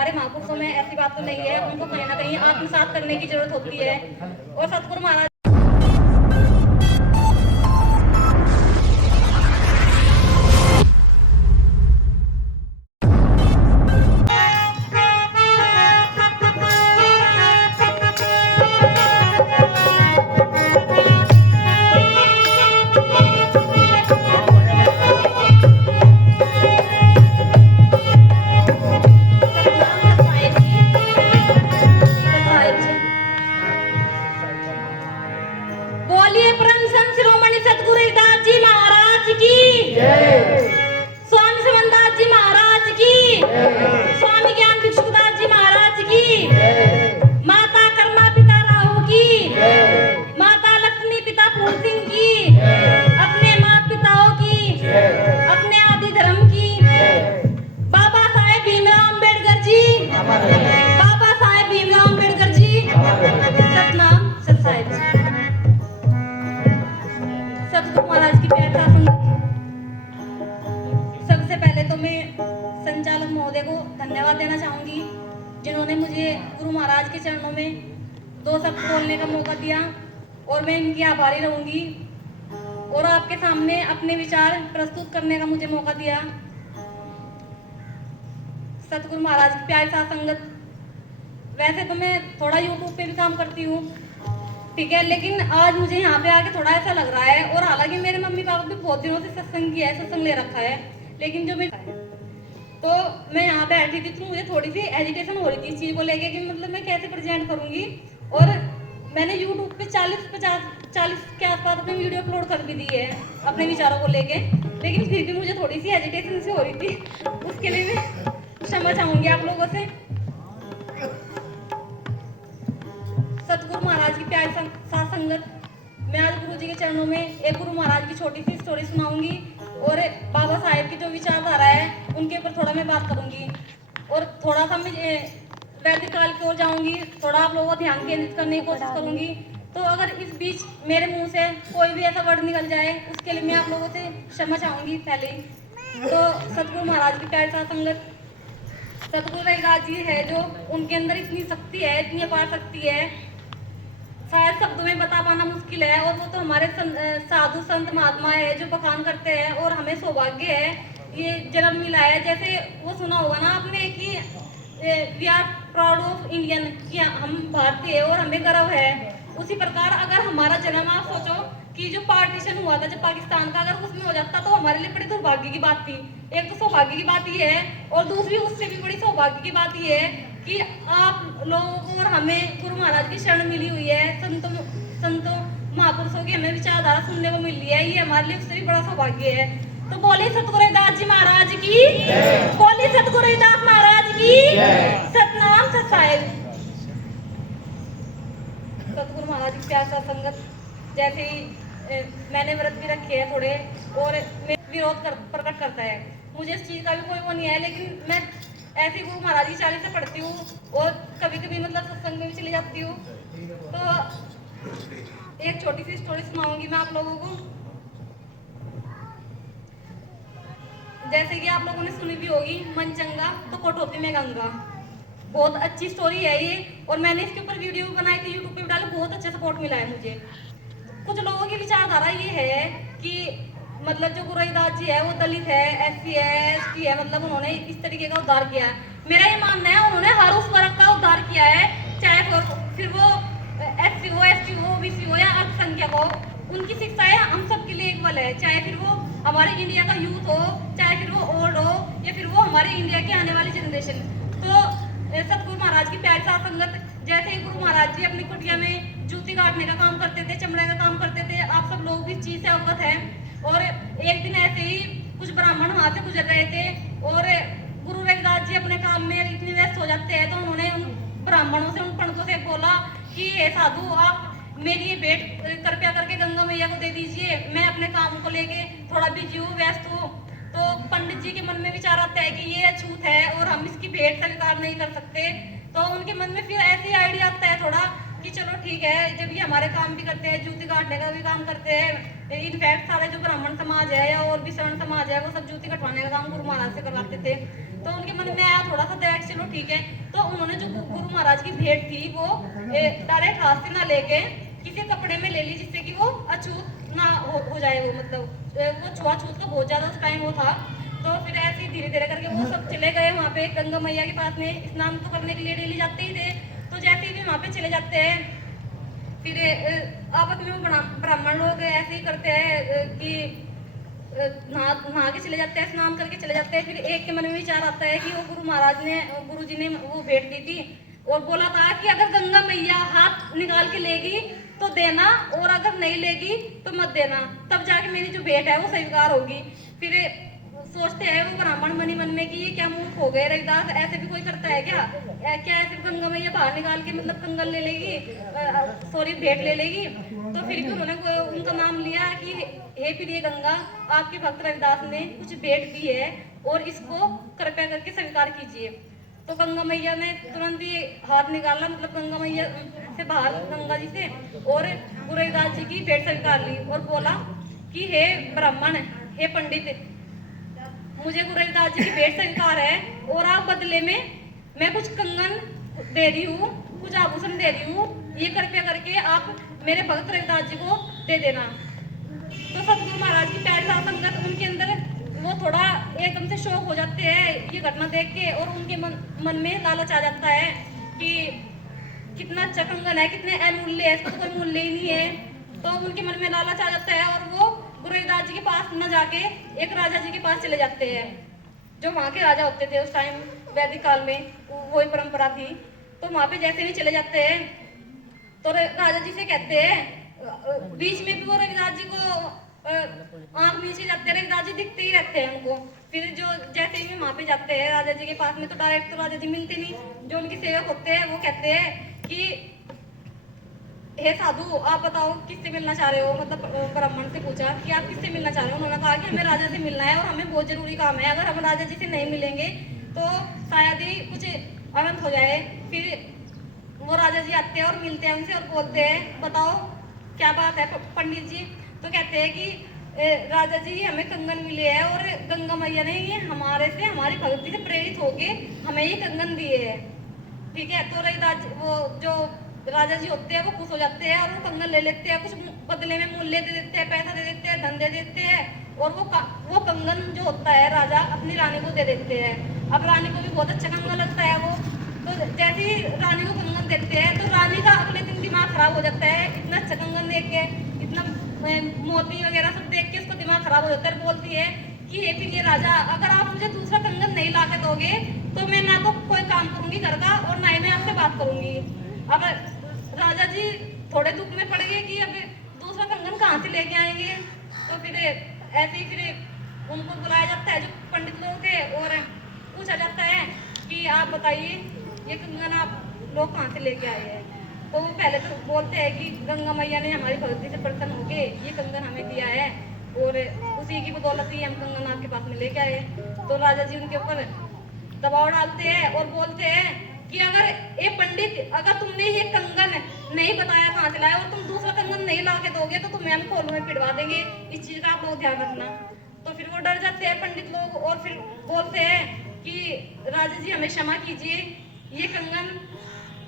हमारे महापुरुषों में ऐसी बात तो नहीं है, उनको कहीं ना कहीं आत्मसात करने की जरूरत होती है। और सतगुरु महाराज बोलिए परम संत शिरोमणि सतगुरु रविदास जी महाराज की जय, स्वामी समनदास जी महाराज की जय, स्वामी ज्ञान भिक्षुदास जी महाराज की जय, माता कर्मा पिता राहु की जय, माता लक्ष्मी पिता फूल सिंह की जय, अपने माता पिताओं की जय, अपने आदि धर्म की जय, बाबा साहेब भीमराव अम्बेडकर जी, बाबा साहेब भीमराव अम्बेडकर जी, सतनाम सत साहिब जी। सतगुरु महाराज की प्यार का संगत, सबसे पहले तो मैं संचालक महोदय को धन्यवाद देना चाहूंगी, जिन्होंने मुझे गुरु महाराज के चरणों में 2 शब्द बोलने का मौका दिया, और मैं इनकी आभारी रहूंगी। और आपके सामने अपने विचार प्रस्तुत करने का मुझे मौका दिया। सतगुरु महाराज की प्यारी साथ संगत, वैसे तो मैं थोड़ा यूट्यूब पे भी काम करती हूँ, ठीक है, लेकिन आज मुझे यहाँ पे आके थोड़ा ऐसा लग रहा है। और हालांकि मेरे मम्मी पापा भी बहुत दिनों से सत्संग किया है, सत्संग ले रखा है, लेकिन जो मैं यहाँ पे बैठी थी तो मुझे थोड़ी सी एजिटेशन हो रही थी इस चीज को लेके कि मतलब मैं कैसे प्रेजेंट करूंगी। और मैंने यूट्यूब पे 40 के आसपास अपनी वीडियो अपलोड कर भी दी है अपने विचारों को लेके, लेकिन फिर भी मुझे थोड़ी सी एजिटेशन से हो रही थी, उसके लिए मैं क्षमा चाहूंगी आप लोगों से। सतगुरु महाराज की प्यारी साथ संगत, मैं आज गुरु जी के चरणों में एक गुरु महाराज की छोटी सी स्टोरी सुनाऊंगी, और बाबा साहेब की जो विचारधारा है उनके ऊपर थोड़ा मैं बात करूंगी, और थोड़ा सा मैं वैदिक काल की ओर जाऊंगी, थोड़ा आप लोगों को ध्यान केंद्रित करने की कोशिश करूंगी। तो अगर इस बीच मेरे मुंह से कोई भी ऐसा वर्ड निकल जाए, उसके लिए मैं आप लोगों से क्षमा चाहूंगी पहले ही। तो सतगुरु महाराज की प्यारी साथ संगत, सतगुरु रविदास जी है जो, उनके अंदर इतनी शक्ति है, इतनी अपार शक्ति है, शायद शब्दों में बता पाना मुश्किल है। और वो तो हमारे साधु संत महात्मा है जो बखान करते हैं, और हमें सौभाग्य है ये जन्म मिला है। जैसे वो सुना होगा ना आपने कि we are proud of Indian, कि हम भारतीय है और हमें गर्व है। उसी प्रकार अगर हमारा जन्म, आप सोचो कि जो पार्टीशन हुआ था जब पाकिस्तान का, अगर उसमें हो जाता तो हमारे लिए बड़ी दुर्भाग्य की बात थी। एक तो सौभाग्य की बात ये है, और दूसरी उससे भी बड़ी सौभाग्य की बात ये है कि आप लोगों को और हमें गुरु महाराज की शरण मिली हुई है, संतों महापुरुषों की हमें विचारधारा सुनने को मिल रही है, ये हमारे लिए उससे भी बड़ा सौभाग्य है। तो बोले सतगुरु रविदास जी महाराज की, बोले सतगुरु रविदास महाराज की, सतनाम सत साहिब। सतगुरु महाराज की प्यार सा संगत, जैसे ही मैंने व्रत भी रखे हैं थोड़े, और विरोध प्रकट करता है, मुझे इस चीज का भी कोई वो नहीं है, लेकिन मैं ऐसी गुरु महाराज की चालीसा से पढ़ती हूँ, और कभी कभी मतलब सत्संग में भी चली जाती हूँ। तो एक छोटी सी स्टोरी सुनाऊंगी मैं आप लोगों को। जैसे कि आप लोगों ने सुनी भी होगी, मन चंगा तो कटौती में गंगा, बहुत अच्छी स्टोरी है ये, और मैंने इसके ऊपर वीडियो बनाई थी, यूट्यूब पे डाली, बहुत अच्छा सपोर्ट मिला है मुझे। कुछ लोगों की विचारधारा ये है कि मतलब जो गुरु रविदास जी है वो दलित है, SC है, ST है, मतलब उन्होंने इस तरीके का उद्धार किया है। मेरा ये मानना है उन्होंने हर उस वर्ग का उद्धार किया है, चाहे फिर वो SC हो, ST हो, OBC हो या अल्पसंख्यक हो, उनकी शिक्षाएं हम सबके लिए इक्वल है, चाहे फिर वो हमारे इंडिया का यूथ हो, चाहे फिर वो ओल्ड हो, या फिर वो हमारे इंडिया की आने वाली जनरेशन। तो सतगुरु महाराज की प्यारी साथ संगत, जैसे गुरु महाराज जी अपनी कुटिया में जूती काटने का काम करते थे, चमड़े का काम करते थे, आप सब लोग भी इस चीज से अवगत है। और एक दिन ऐसे ही कुछ ब्राह्मण वहां से गुजर रहे थे, और गुरु रविदास जी अपने काम में इतने व्यस्त हो जाते हैं, तो उन्होंने उन ब्राह्मणों से, उन पंडितों से बोला कि हे साधु, आप मेरी ये भेंट कृपया करके गंगा मैया को दे दीजिए, मैं अपने काम को लेके थोड़ा बिजी हूँ, व्यस्त हूँ। तो पंडित जी के मन में विचार आता है कि ये अछूत है और हम इसकी भेंट स्वीकार नहीं कर सकते। तो उनके मन में फिर ऐसे आइडिया आता है थोड़ा कि चलो ठीक है, जब ये हमारे काम भी करते हैं, जूती काटने का भी काम करते हैं, इनफैक्ट सारे जो ब्राह्मण समाज है या और भी शरण समाज है वो सब जूती कटवाने का काम गुरु महाराज से करवाते थे। तो उनके मन में आया थोड़ा सा दया कि चलो ठीक है। तो उन्होंने जो गुरु महाराज की भेंट थी वो डायरेक्ट हाथ से ना लेके किसी कपड़े में ले ली, जिससे कि वो अछूत ना हो जाए, वो मतलब वो छुआछूत का बहुत ज्यादा उस टाइम वो था। तो फिर ऐसे ही धीरे धीरे करके वो सब चले गए वहाँ पे गंगा मैया के पास में, स्नान तो करने के लिए डेली जाते ही थे। तो जैसे ही भी वहाँ पे चले जाते हैं, फिर आपस में वो ब्राह्मण लोग ऐसे ही करते हैं कि नहा के चले जाते हैं, स्नान करके चले जाते हैं। फिर एक के मन में विचार आता है कि वो गुरु जी ने वो भेंट दी थी और बोला था कि अगर गंगा मैया हाथ निकाल के लेगी तो देना, और अगर नहीं लेगी तो मत देना, तब जाके मेरी जो भेंट है वो स्वीकार होगी। फिर सोचते हैं वो ब्राह्मण मनी मन में कि ये क्या मूर्ख हो गए रविदास, ऐसे भी कोई करता है क्या? क्या ऐसे गंगा मैया बाहर निकाल के मतलब कंगन ले लेगी, सॉरी भेंट ले लेगी? तो फिर भी उन्होंने उनका नाम लिया कि हे प्रिय गंगा, आपके भक्त रविदास ने कुछ भेंट दी है और इसको कृपया करके स्वीकार कीजिए। तो गंगा मैया ने तुरंत ही हाथ निकाला, मतलब गंगा मैया से बाहर, गंगा जी से, और गुरु रविदास जी की भेंट स्वीकार ली और बोला कि हे ब्राह्मण, हे पंडित, मुझे गुरु रविदास जी की भेंट स्वीकार है और आप बदले में मैं कुछ कंगन दे रही हूँ, कुछ आभूषण दे रही हूँ, ये कृपया करके आप मेरे भक्त रविदास जी को दे देना। तो सतगुरु महाराज की प्यारी साध संगत, उनके अंदर वो थोड़ा एकदम से शौक हो जाते हैं ये घटना देख के, और उनके मन में लालच आ जाता है कि कितना अच्छा कंगन है, कितने अमूल्य है, इसका तो कोई मूल्य ही नहीं है। तो उनके मन में लालच आ जाता है और वो गुरु रविदास जी के पास न जाके एक राजा जी के पास चले जाते हैं, जो वहाँ के राजा होते थे उस टाइम वैदिक काल में, वही परंपरा थी। तो वहाँ पे जैसे ही चले जाते हैं तो राजा जी से कहते हैं, बीच में भी वो रविदास जी को आंख नीचे जाते हैं, रविदास जी दिखते ही रहते हैं उनको। फिर जो जैसे ही वहाँ पे जाते हैं राजा जी के पास में, तो डायरेक्ट तो राजा जी मिलते नहीं, जो उनके सेवक होते हैं वो कहते हैं कि हे साधु, आप बताओ किससे मिलना चाह रहे हो? मतलब ब्राह्मण से पूछा कि आप किससे मिलना चाह रहे हो? उन्होंने कहा कि हमें राजा से मिलना है और हमें बहुत जरूरी काम है, अगर हम राजा जी से नहीं मिलेंगे तो शायद ही कुछ अनंत हो जाए। फिर वो राजा जी आते हैं और मिलते हैं उनसे और बोलते हैं, बताओ क्या बात है पंडित जी? तो कहते हैं कि राजा जी, हमें कंगन मिले हैं और गंगा मैया ने ये हमारे से, हमारी भक्ति से प्रेरित होके हमें ये कंगन दिए है। ठीक है, तो रविदास वो जो राजा जी होते हैं वो खुश हो जाते हैं और वो कंगन ले लेते हैं, कुछ बदले में मूल्य दे देते हैं, पैसा दे देते हैं, धन दे देते हैं, और वो कंगन जो होता है राजा अपनी रानी को दे देते हैं। अब रानी को भी बहुत अच्छा कंगन लगता है वो, तो जैसे ही रानी को कंगन देते हैं तो रानी का अगले दिन दिमाग खराब हो जाता है, इतना अच्छा कंगन देख के, इतना मोती वगैरह सब देख के उसको दिमाग खराब हो जाता है। बोलती है कि हे प्रिय राजा, अगर आप मुझे दूसरा कंगन नहीं ला के दोगे तो मैं ना तो कोई काम करूंगी घर का और ना ही मैं आपसे बात करूंगी। अब राजा जी थोड़े दुख में पड़ गए कि अब दूसरा कंगन कहाँ से लेके आएंगे। तो फिर ऐसे ही फिर उनको बुलाया जाता है जो पंडित लोग थे और पूछा जाता है कि आप बताइए ये कंगन आप लोग कहाँ से लेके आए हैं। तो वो पहले तो बोलते हैं कि गंगा मैया ने हमारी भक्ति से प्रसन्न होके ये कंगन हमें दिया है और उसी की बदौलत ही हम कंगन आपके पास में लेके आए। तो राजा जी उनके ऊपर दबाव डालते हैं और बोलते हैं कि अगर ये पंडित, अगर तुमने ये कंगन नहीं बताया कहाँ से लाया और तुम दूसरा कंगन नहीं ला के दोगे तो तुम्हें हम कोलों में पिटवा देंगे, इस चीज का आप लोग ध्यान रखना। तो फिर वो डर जाते हैं पंडित लोग और फिर बोलते हैं कि राजा जी हमें क्षमा कीजिए, ये कंगन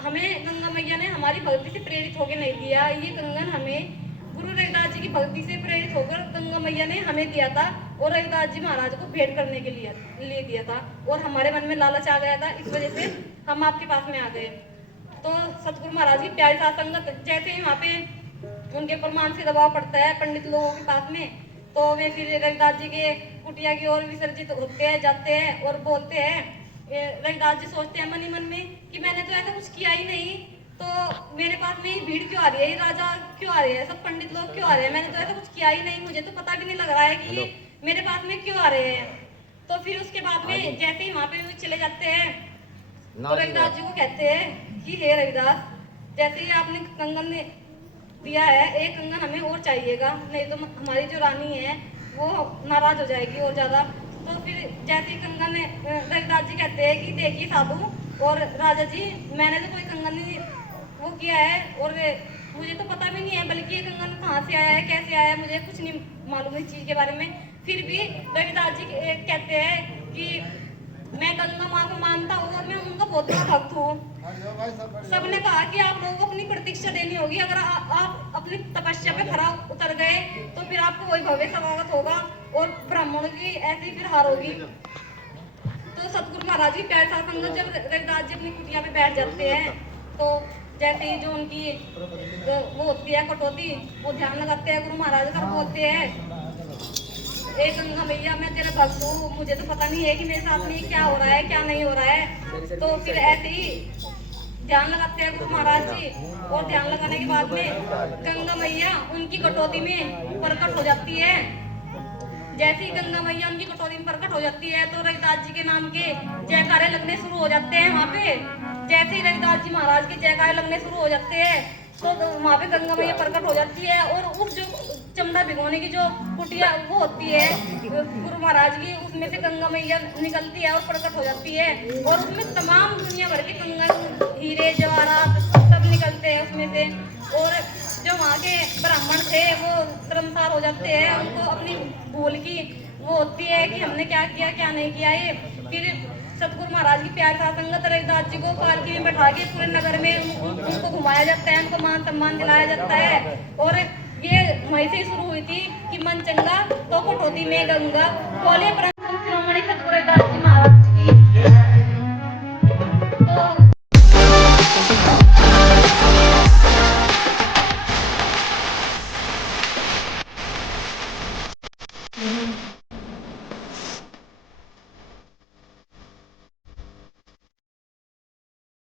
हमें गंगा मैया ने हमारी भक्ति से प्रेरित होकर नहीं दिया, ये कंगन हमें गुरु रविदास जी की भक्ति से प्रेरित होकर गंगा मैया ने हमें दिया था और रविदास जी महाराज को भेंट करने के लिए दिया था, और हमारे मन में लालच आ गया था, इस वजह से हम आपके पास में आ गए। तो सतगुरु महाराज की प्यारी साध संगत, जैसे ही वहाँ पे उनके ऊपर मानसिक दबाव पड़ता है पंडित लोगों के पास में, तो वे फिर रविदास जी के कुटिया की ओर विसर्जित होते हैं, जाते हैं और बोलते हैं। रविदास जी सोचते हैं मनी मन में कि मैंने तो ऐसा कुछ किया ही नहीं, तो मेरे पास में ये भीड़ क्यों आ रही है, ये राजा क्यों आ रहे हैं, सब पंडित लोग क्यों आ रहे हैं, मैंने तो ऐसा कुछ किया ही नहीं, मुझे तो पता भी नहीं लग रहा है कि ये मेरे पास में क्यों आ रहे हैं। तो फिर उसके बाद में जैसे ही वहाँ पे चले जाते हैं तो रविदास जी को कहते हैं कि हे रविदास, जैसे ही आपने कंगन दिया है, एक कंगन हमें और चाहिएगा, नहीं तो हमारी जो रानी है वो नाराज हो जाएगी और ज्यादा। तो फिर जैसे ही कंगन रविदास जी कहते हैं कि देखिए साधु और राजा जी, मैंने तो कोई कंगन नहीं वो किया है और मुझे तो पता भी नहीं है, बल्कि ये कंगन कहाँ से आया है, कैसे आया है, मुझे कुछ नहीं मालूम इस चीज के बारे में। फिर भी रविदास जी कहते हैं कि मैं बहुत बड़ा भक्त हूँ। सबने कहा कि आप लोगों को अपनी प्रतीक्षा देनी होगी, अगर आप अपनी तपस्या पे खरा उतर गए तो फिर आपको वही भव्य स्वागत होगा और ब्राह्मणों की ऐसी फिर हार होगी। तो सतगुरु महाराज की प्यार साथ संगत जब रविदास जी अपनी कुटिया पे बैठ जाते हैं तो जैसे ही जो उनकी वो होती है कटौती, वो ध्यान लगाते हैं, गुरु महाराज कर बोलते हैं, ए गंगा मैया मैं तेरा भक्त हूँ, मुझे तो पता नहीं है कि मेरे साथ में क्या हो रहा है क्या नहीं हो रहा है। तो फिर ऐसे ही ध्यान लगाते हैं गुरु महाराज जी, और ध्यान लगाने के बाद में गंगा मैया उनकी कटौती में प्रकट हो जाती है। जैसे ही गंगा मैया उनकी कटौती में प्रकट हो जाती है तो रविदास जी के नाम के जयकारे लगने शुरू हो जाते हैं वहाँ पे। जैसे ही रविदास जी महाराज के जयकारे लगने शुरू हो जाते हैं तो वहाँ पे गंगा मैया प्रकट हो जाती है, और उस जो चमड़ा भिगोने की जो कुटिया वो होती है गुरु महाराज की, उसमें से गंगा मैया निकलती है और प्रकट हो जाती है, और उसमें तमाम दुनिया भर के कंगन हीरे जवाहरात सब निकलते हैं उसमें से। और जो वहाँ के ब्राह्मण थे वो शर्मसार हो जाते हैं, उनको अपनी भूल की वो होती है कि हमने क्या किया क्या नहीं किया है। फिर सतगुरु महाराज की प्यार साथ संगत रविदास जी को पालकी में बैठा के पूरे नगर में उनको घुमाया जाता है, उनको मान सम्मान दिलाया जाता है। और ये वहीं से शुरू हुई थी कि मन चंगा तो कटौती में गंगा, बोले